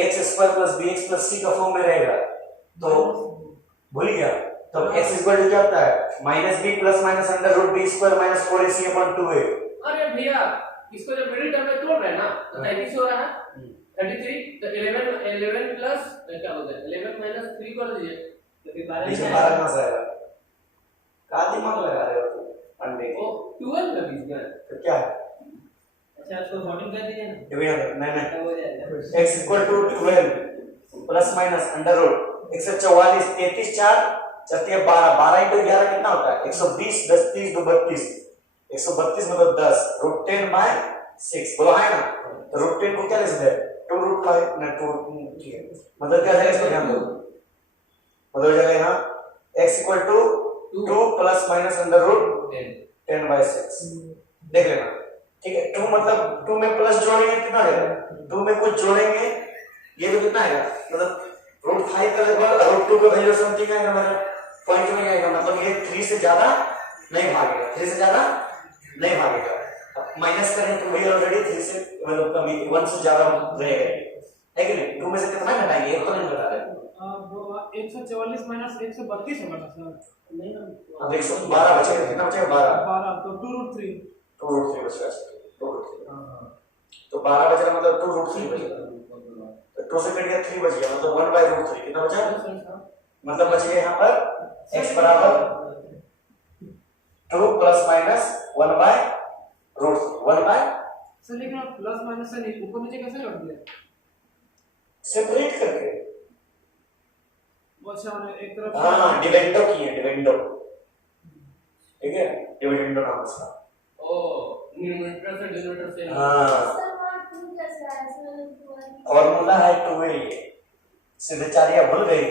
ax square plus bx plus c का फॉर्म में रहेगा, तो भूल गया, तो x इक्वल टू क्या होता है minus b plus minus under root b square minus 4ac upon 2a, अरे भैया इसको जब मिडिल टर्म में तोड़ रहे हैं ना तो 33 हो रहा है, 33 तो 11 प्लस क्या बोलते हैं 11 माइनस 3 कर दीजिए तो फिर 12 बीच में 12 कहां से आएगा, का दिमाग लगा रहे हो तुम अंडे ओ 12 का बीच में, तो क्या है, अच्छा इसको सॉर्टिंग कर दीजिए ना, नहीं हो जाएगा x equal to 12 plus minus under root 144 33 4 चलती है 12 12 इंटू 11 कितना होता है 120 10 30 2 32 132 मतलब 10 रूट 10 बाय 6, बोलो है ना, तो रूट 10 को क्या लिख सकते हैं 2 रूट 5 ना 2 ठीक है, मतलब क्या है इसको ध्यान दो, मतलब जगह यहाँ x equal to 2 plus minus under root 10 by 6, देख लेना ठीक है, 2 मतलब 2 में प्लस जोड़ेंगे कितना रहेगा, 2 में कुछ जोड़ेंगे ये तो कितना आएगा, मतलब रूट 5 का लगभग रूट 2 का वैल्यू समथिंग आएगा, मतलब पॉइंट में आएगा, मतलब ये 3 से ज्यादा नहीं भागेगा, 3 से ज्यादा नहीं भागेगा, माइनस करें तो वही ऑलरेडी 3 से मतलब कभी 1 से ज्यादा रहेगा, है कि नहीं, 2 में से कितना घटाएंगे एक तो नहीं घटा रहे, 144 माइनस 132 होगा ना सर, नहीं ना, अब 112 बचेगा, कितना बचेगा 12 तो 2 रूट 3 बचेगा, 2 रूट 3 तो 12 बचेगा मतलब 2 रूट 3 बचेगा, तो 2 से कट गया 3 बच गया, मतलब 1 बाय रूट 3 कितना बचा, मतलब बच गया यहाँ पर x बराबर 2 plus minus 1 by root 1 by, sir लेकिन आप प्लस माइनस से ऊपर नीचे कैसे कर दिया, सेपरेट करके अच्छा एक तरफ हाँ डिवेंडो की है, डिवेंडो, ठीक है, डिविडेंडो नाम उसका। ओ न्यूमरेटर से डिनोमिनेटर से। हाँ सर वहाँ 2 कैसे आया सर? फॉर्मूला है 2 है ये, सीधे चारिया भूल गई।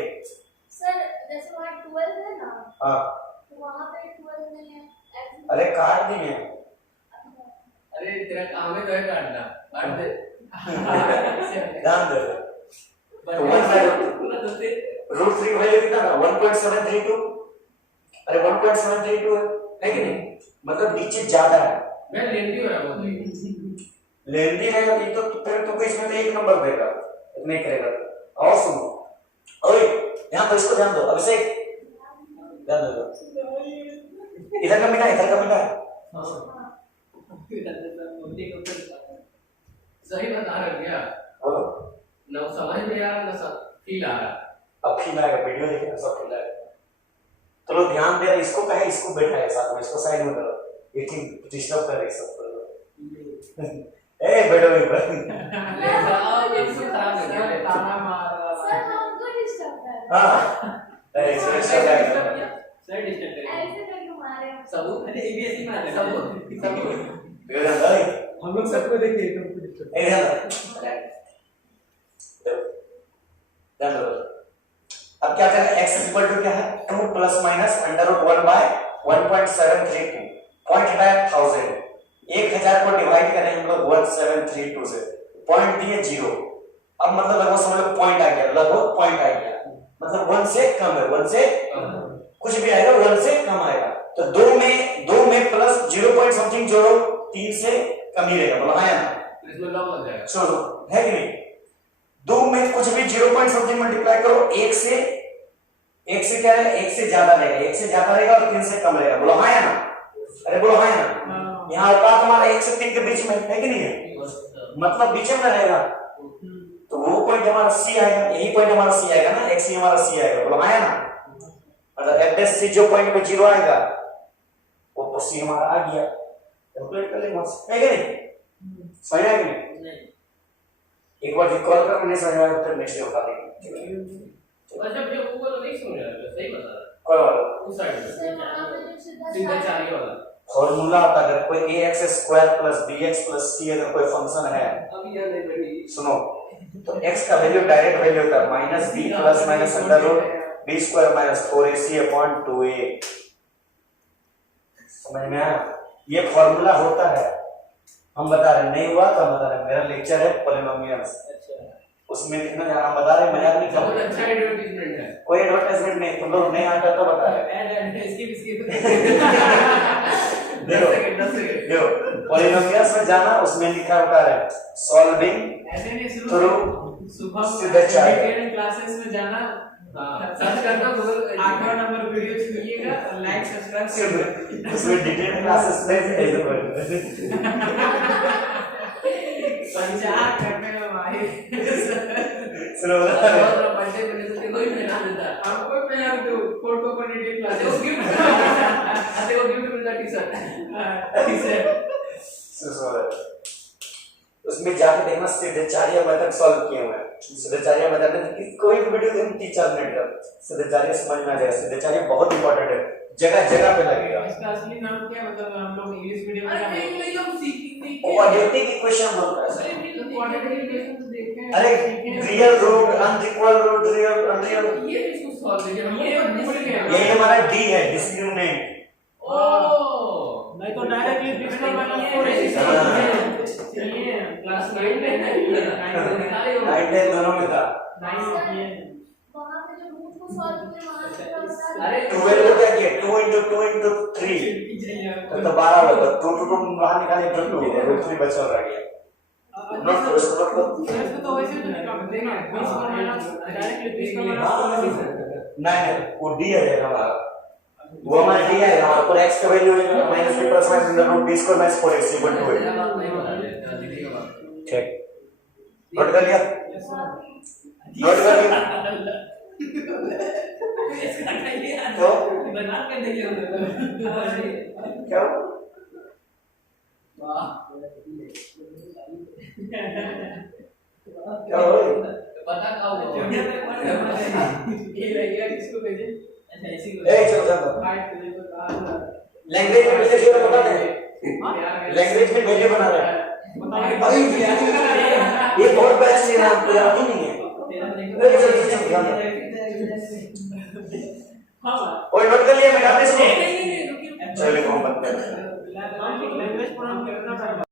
सर जैसे वहाँ 12 है ना, हाँ तो वहाँ पे 12 नहीं है। अरे काट दी है। अरे तेरा काम है तो है काटना, काट दे। ध्यान दे। तो 1/√3 वैल्यू कितना था? 1.732। अरे 1.732 है कि नहीं? मतलब नीचे ज्यादा है। मैं लेंदी हो रहा हूँ। लेंदी है ये तो फिर तो इसमें तो 1 नंबर देगा, इतने करेगा। और सुनो, ओए यहाँ पर इसको ध्यान दो, अभिषेक ध्यान दो। इधर का मिला, इधर का मिला। सही बता रहा क्या? बोलो। ना समझ में आ रहा ना फील आ रहा। अब फील आएगा, वीडियो देखेगा सब फील आएगा। चलो ध्यान दे रहे, इसको कहे, इसको बैठाए साथ में, इसको साइड में करो, ये ठीक डिस्टर्ब कर रही सब करो। ए बैठो ले जाओ ये सब खराब है क्या? ताना मार रहा सर हमको डिस्टर्ब कर रहे हैं। हां अरे इसमें सब आएगा। सही डिस्टर्ब कर। ऐसे करके मारे हम। सबूत अरे एबीएससी में आता सबूत ये ध्यान दे, हम लोग सबको देखिए तुमको डिस्टर्ब। ए ध्यान दो। अब क्या करें? x इक्वल टू क्या है? 2 प्लस माइनस √1 बाय 1.732। पॉइंट हटाया 1000, 1000 को डिवाइड करें हम लोग 1732 से, पॉइंट दिए 0। अब मतलब लगभग समझ लो पॉइंट आ गया, लगभग पॉइंट आ गया, मतलब 1 से कम है, 1 से कुछ भी आएगा 1 से कम आएगा। तो 2 में प्लस 0 पॉइंट समथिंग जोड़ो, 3 से कम ही रहेगा, बोला है ना? इसमें लॉक हो जाएगा। सुनो है कि नहीं? 2 में कुछ भी 0 पॉइंट समथिंग मल्टीप्लाई करो, 1 से क्या है? 1 से ज्यादा रहेगा, 1 से ज्यादा रहेगा और 3 से कम रहेगा, बोलो हाँ या ना? अरे बोलो हाँ या ना? यहाँ औकात हमारा 1 से 3 के बीच में है कि नहीं है? मतलब बीच में रहेगा, तो वो पॉइंट हमारा सी आएगा, यही पॉइंट हमारा सी आएगा ना, x ही हमारा सी आएगा, बोलो हाँ या ना? मतलब f' सी जो पॉइंट पे 0 आएगा वो सी हमारा आ गया, कैलकुलेट कर लेंगे, है कि नहीं? सही है कि नहीं? एक बार रिकॉल कर, मैंने समझ आया फिर नेक्स्ट बता देंगे। अच्छा मुझे वो तो नहीं समझ रहा, सही बता रहा। कोई बात उस साइड में सर वहाँ पे जो सीधा सीधा चारी वाला फॉर्मूला होता है, अगर कोई ax square plus bx plus c अगर कोई फंक्शन है, अभी याद नहीं बैठी। सुनो, तो x का वैल्यू डायरेक्ट वैल्यू होता है minus b plus minus √b² minus 4ac/2a। समझ में आया? ये फॉर्मूला होता है, हम बता रहे, नहीं हुआ तो हम बता रहे, मेरा लेक्चर है पॉलिनोमियल्स, उसमें लिखना जाना हम बता रहे, मजाक नहीं कर बहुत रहे। अच्छा एडवर्टाइजमेंट है। कोई एडवर्टाइजमेंट नहीं, तुम लोग नहीं आता तो बता रहे। देखो देखो पॉलिनोमियल्स में जाना, उसमें लिखा होता है सॉल्विंग ऐसे नहीं थ्रू सुबह सीधे चार क्लासेस में जाना, सर्च करना गूगल 8वां नंबर वीडियो छूइएगा और लाइक सब्सक्राइब उसमें डिटेल क्लासेस में संचार करने में माहिर। सुनो बर्थडे पे तो कोई पहना देता है। हमको पहला तो कोड को डिटेल क्लास वो गिफ्ट मिलता टी-शर्ट। सुनो उसमें जाके देखना सिद्धचार्य मेथड सॉल्व किए हुए हैं। सिद्धचार्य मेथड में कोई भी वीडियो देखो 3-4 मिनट का, सिद्धचार्य समझ में आ जाएगा। सिद्धचार्य बहुत इंपॉर्टेंट है, जगह जगह पे लगेगा। इसका असली नाम क्या, मतलब हम लोग इंग्लिश मीडियम में अरे नहीं हम सीखेंगे। क्वाड्रेटिक इक्वेशन बोलता है। क्वाड्रेटिक इक्वेशन तो देखे हैं। अरे real root, unequal root, real unreal, ये इसको सॉल्व कीजिए। हम ये भूल गए। ये हमारा डी है, डिस्क्रिमिनेंट। ओ नहीं तो डायरेक्टली डिफरेंट वाला 4ac चलिए क्लास 9 में 9-10 दोनों में था। 9 वहाँ पे जो रूट को सॉल्व किया वहाँ से क्या बता रहे अरे 12 को क्या किया, 2 into 3 तो 12 होगा, 2 to 2 बाहर निकाले तो 2 रूट 3 बचा रह गया। नोट करो इसको, नोट करो। इसको तो वैसे तो निकाल देंगे 20 पर माइनस डायरेक्टली 20 पर माइनस नहीं वो डी है हमारा, वो हमारा डी है हमारा, पर x का वैल्यू है minus b plus minus √b² minus 4ac equal to है। ठीक, नोट कर लिया, नोट कर लिया। तो बना के देखिए क्या वाह क्या हो पता का हो ये लगेगा किसको भेजे ऐसी को ए चलो चलो काट के तो कहा लैंग्वेज में भेजे जो बता दे लैंग्वेज में भेजे बना रहा है अभी ये बहुत बेस्ट है ना आपको याद ही नहीं है हाँ कोई नोट कर लिया मैं डाल दे नहीं रुकिए चलो कौन बंद कर लैंग्वेज प्रोग्राम करना पड़ेगा